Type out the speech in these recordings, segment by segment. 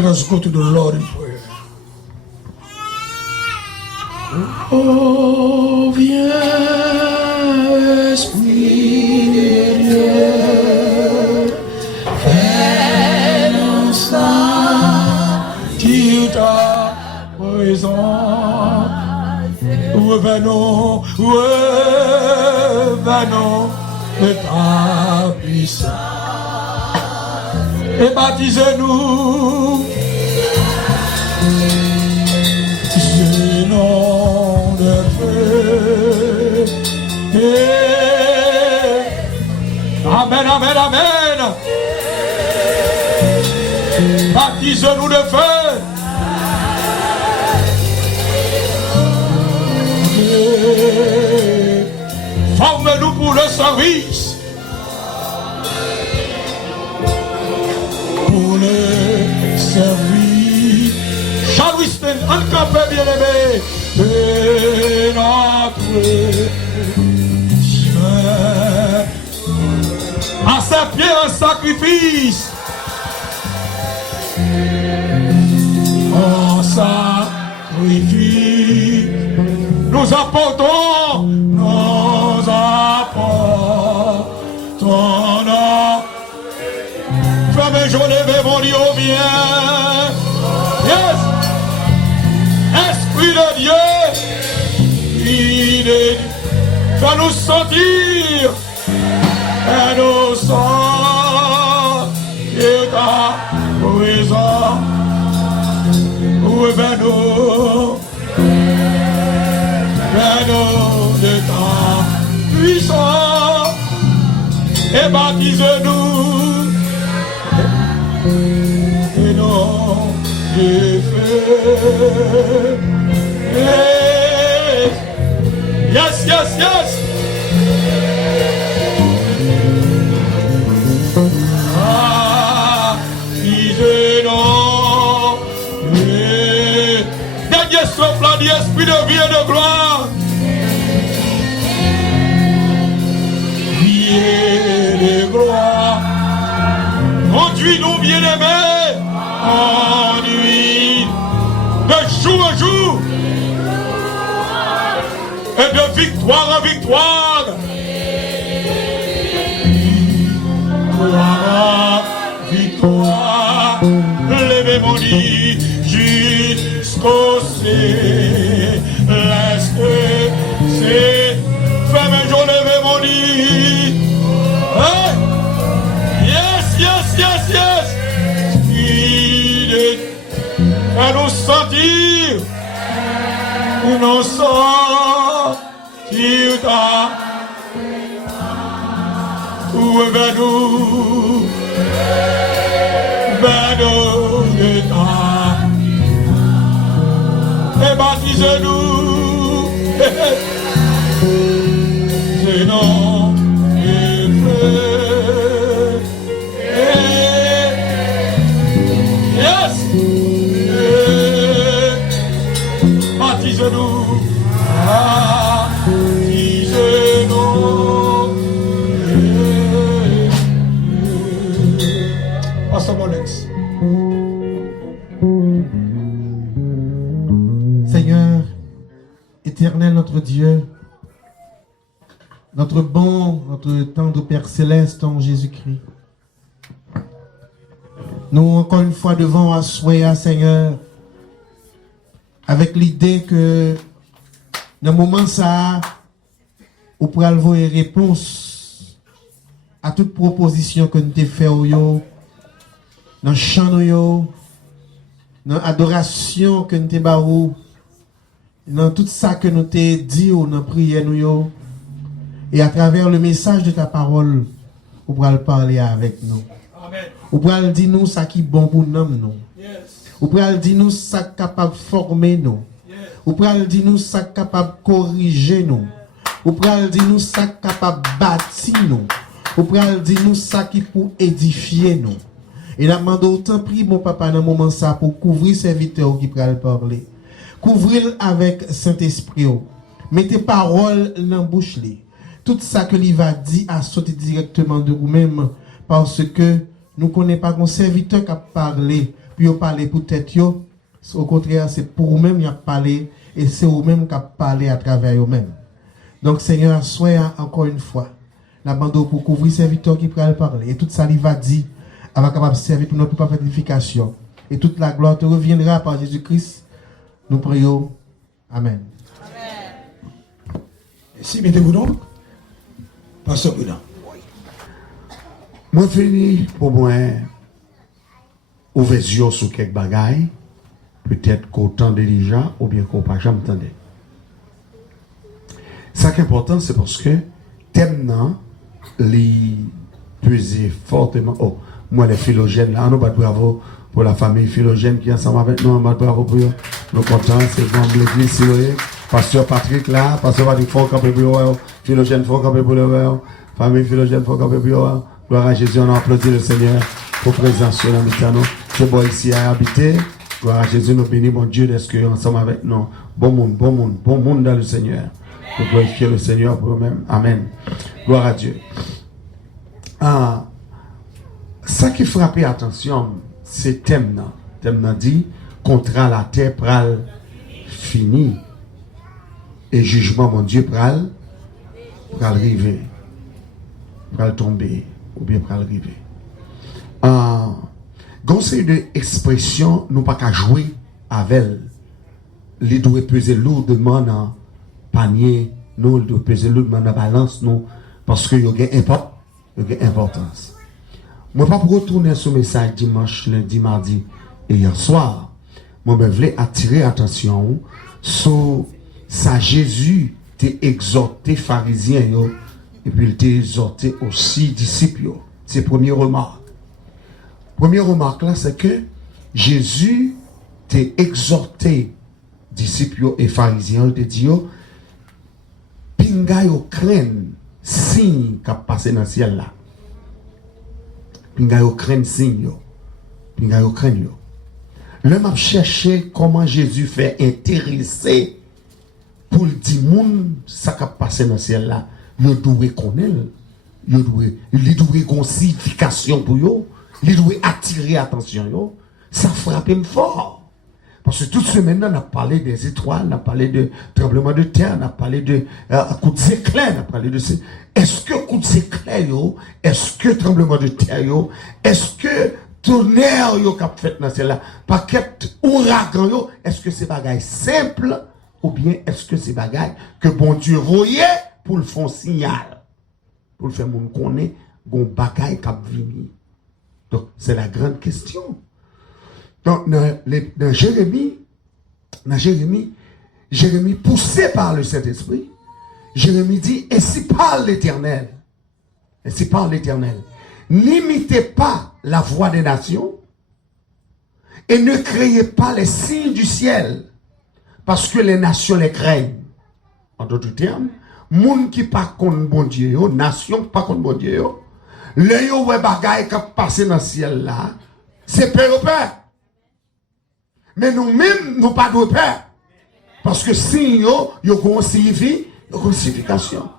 Let us go to the Lord in prayer. Oh, viens, Esprit de Dieu, fais-nous sentir ta présence. Revenons, revenons de ta puissance et baptisez-nous. Nom de feu. Amen, amen, amen. Baptise-nous de feu. Forme-nous pour le service. Pour le service. Shall we stand encampé, bien-aimé, de notre Dieu. À ses pieds un sacrifice. En sacrifice. Nous apportons. Fais-moi je lève mon Dieu, viens. Yes. Esprit de Dieu, fais-nous sentir, fais-nous sentir ta présence, fais-nous de ta puissance, et baptise-nous, et non de feu. Yes, yes, yes. Ah, dernier souffle du esprit de vie et de gloire. Vie et de gloire. Conduis-nous, bien-aimés. Conduis de jour en jour. Et de victoire en victoire. Victoire, victoire. Levez mon lit jusqu'au ciel. Laisse que c'est. Fais-moi je levez mon lit. Hey. Yes, yes, yes, yes. Fais-nous sentir. Nous sentir ta. Revenons de ta. Et baptise-nous. C'est non et feu. Yes. Baptise-nous. Seigneur, éternel notre Dieu, notre bon, notre tendre Père Céleste en Jésus-Christ, nous encore une fois devant assoyer, Seigneur, avec l'idée que dans le moment ça, nous pourrons avoir une réponse à toute proposition que nous t'ai fait dans le chant, dans l'adoration que nous t'ai barou, dans tout ça que nous t'ai dit dans la prière, et à travers le message de ta parole, nous pourrons parler avec nous. Nous pourrons dire nous ça qui est bon pour nous. Nous pourrons dire nous ça qui est capable de former nous. Nous pourrons dire nous ça qui est capable de corriger nous. Nous pourrons dire nous ça qui est capable de bâtir nous. Nous pourrons dire nous ça qui pour édifier nous. Et la demande autant prie mon papa dans le moment ça pour couvrir serviteur qui pourra parler. Couvrir avec Saint-Esprit. Mettez parole dans la bouche. Tout ça que lui va dire à sauter directement de vous-même parce que nous ne connaissons pas un serviteur qui a parlé puis vous parlez pour tête yo. Au contraire, c'est pour vous-même qu'il a parlé et c'est vous-même qui a parlé à travers vous-même. Donc, Seigneur, soyez encore une fois l'abandon pour couvrir serviteur qui pourra parler. Et tout ça, il va dire, elle va capable de servir pour notre parfaite édification. Et toute la gloire te reviendra par Jésus-Christ. Nous prions. Amen. Si, mettez-vous donc. Pasteur Boudan. Moi, fini pour moi, ouvrir les yeux sur quelques bagailles, peut-être qu'autant diligent ou bien qu'on pas jamais entendu. Ça qui est important, c'est parce que thème non, les peser fortement. Oh, moi, les philogènes, là, nous bat bravo pour la famille philogène qui est ensemble avec nous, on bat bravo pour eux. Nous contents, c'est comme l'église, Siloé, pasteur Patrick là, pasteur Patrick faut camper pour eux, philogène faut camper pour eux, famille philogène faut camper pour eux. Gloire à Jésus, on a applaudi le Seigneur pour présence sur la mitano. C'est bon ici à habiter. Gloire à Jésus, nous bénissons, mon Dieu, d'être ensemble avec nous. Bon monde dans le Seigneur. Pour glorifier le Seigneur pour nous-mêmes. Amen. Gloire à Dieu. Ça qui frappe attention, c'est thème. Thème dit, contrat la terre pral fini. Et jugement, mon Dieu, pral arriver. Pral tomber. Ou bien pral arriver. Conseil de expression, nous pas qu'à jouer avec elle. Il doit peser lourdement dans panier, nous, il doit peser lourdement dans balance, nous, parce qu'il y a importance. Moi, pas pour retourner ce message dimanche, lundi, mardi et hier soir, moi, je voulais attirer attention sur ça. Jésus t'a exhorté pharisiens, et puis il t'a exhorté aussi disciples. C'est la première remarque. Première remarque là, c'est que Jésus t'a exhorté disciples et pharisiens, il t'a dit, pinga yo craigne signe qui a passé dans le ciel là. Pinga yo craigne signe yo. Pinga yo craigne yo. L'homme a cherché comment Jésus fait intéresser pour le dire moun ça qui a passé dans le ciel là. Yo doit connaître. Yo doit une signification pour yo. Il doit attirer attention yo. Ça frappe fort. Parce que toute semaine, on a parlé des étoiles, on a parlé de tremblement de terre, on a parlé de coups d'éclair, on a parlé de ça. Est-ce que coups d'éclair, est-ce que tremblement de terre, est-ce que tonnerre, qu'a fait dans celle-là, paquet ouragan, est-ce que c'est bagaille simple, ou bien est-ce que c'est bagaille que bon Dieu voyait pour le faire signal, pour le faire mon connaître, gon bagaille qu'a venir. Donc, c'est la grande question. Donc, dans Jérémie, poussé par le Saint-Esprit, Jérémie dit, ainsi parle l'Éternel, n'imitez pas la voix des nations et ne créez pas les signes du ciel, parce que les nations les craignent. En d'autres termes, moun qui pas contre bon Dieu, nation pas contre bon Dieu, les yo ouais bagaille qui passé dans le ciel là, c'est peur au père. Mais nous-mêmes, nous pas de peur. Parce que si yo ont signifié, yo ont signification.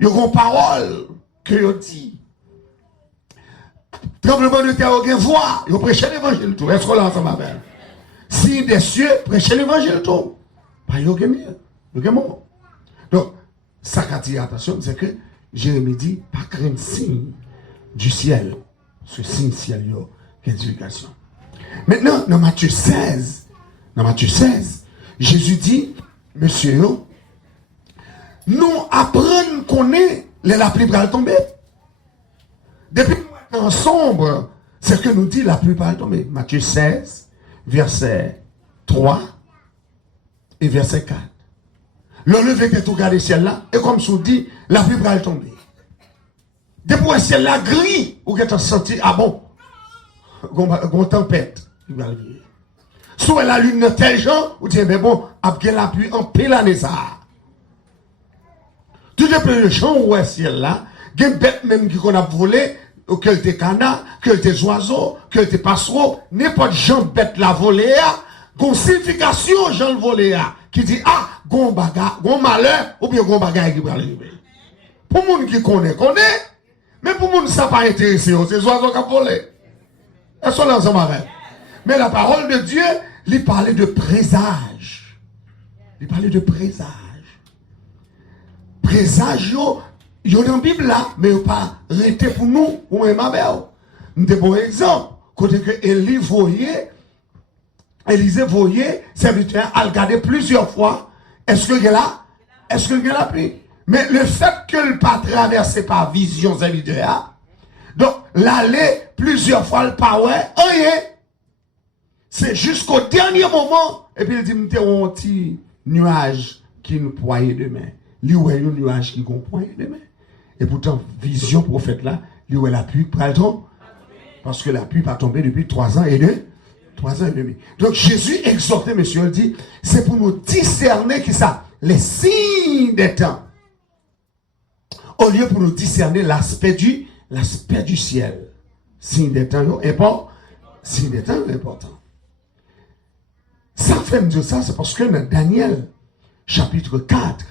Yo ont parole que yo dit. Tremblement de terre, yo ont voix. Yo prêché l'évangile tout. Est-ce qu'on l'a ensemble avec? Si des cieux, prêché l'évangile tout. Pas yo ont mieux. Yo ont mort. Donc, ça qu'a dit attention, c'est que Jérémie dit, pas craindre signe du ciel. Ce signe ciel yo, qu'éducation. Maintenant, dans Matthieu 16, Jésus dit, monsieur, nous apprenons qu'on est la pluie va tomber. Depuis le temps sombre, c'est ce que nous dit la pluie va tomber. Matthieu 16, verset 3 et verset 4. Le lever que tout regarde le ciel là, et comme ça dit, la pluie va tomber. Depuis le ciel là gris, ou que tu as senti, ah bon, gon tempête, il va arriver. Soit la lune de tel genre, ou tu dis, mais bon, après la pluie, en pile l'année ça. Tout depuis le champ où est le ciel là, il y a des bêtes même qui qu'on a volé, que des canards, que des oiseaux, que des passereaux, n'importe gens bête la volée, gon signification gens le volé, qui dit, ah, gon bagarre, gon malheur, ou bien gon bagarre qui va arriver. Pour les gens qui connaissent, mais pour les gens qui ne sont pas intéressés, c'est les oiseaux qui ont volé. Elles sont là ensemble avec. Mais la parole de Dieu, il parlait de présage. Il parlait de présage. Présage, yo dans la Bible là, mais yo pas arrêté pour nous, ou même Mabel. Un bon exemple, côté que Élisée voyait, serviteur, à regarder plusieurs fois, est-ce que là? Est-ce que là pris? Mais le fait que le pas traversé par vision serviteur, donc l'aller plusieurs fois le pas ouais, c'est jusqu'au dernier moment, et puis il dit, m'te un petit nuage qui nous poignait demain. Lui ouais un nuage qui nous poignait demain. Et pourtant, vision prophète là, lui ouais la pluie pas le temps. Parce que la pluie va tomber depuis 3 ans et demi. 3 ans et demi. Donc Jésus exhortait, monsieur, il dit, c'est pour nous discerner qui ça, les signes des temps. Au lieu pour nous discerner l'aspect du ciel. Signe des temps, important. Signe des temps, important. Ça fait me dire ça, c'est parce que dans Daniel, chapitre 4,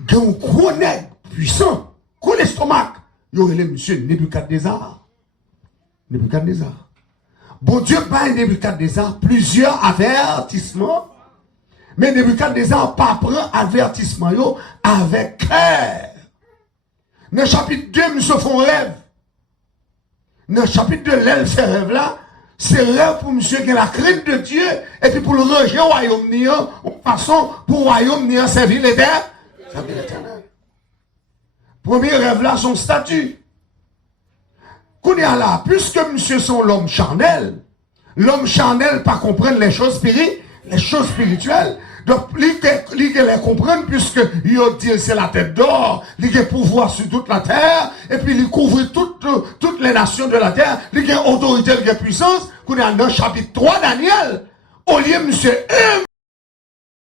il y a un gros nègre puissant, gros estomac. Il y aurait le monsieur Nebuchadnezzar. Nebuchadnezzar. Bon Dieu parle Nebuchadnezzar plusieurs avertissements. Mais Nebuchadnezzar pas prend avertissement yo avec cœur. Dans le chapitre 2, monsieur font rêve. Dans le chapitre 2, l'elle fait rêve là. C'est rêve pour monsieur qui a la crainte de Dieu. Et puis pour le rejet au royaume niant. En façon pour le royaume niant servir l'éternel. Premier rêve là, son statut. Qu'on est là, puisque monsieur sont l'homme charnel pas comprendre les choses spirituelles. Donc, il les comprendre puisque il dit c'est la tête d'or, il a pouvoir sur toute la terre, et puis il couvre toutes les nations de la terre, il a autorité, il a puissance. Qu'on est dans le chapitre 3 Daniel, au lieu monsieur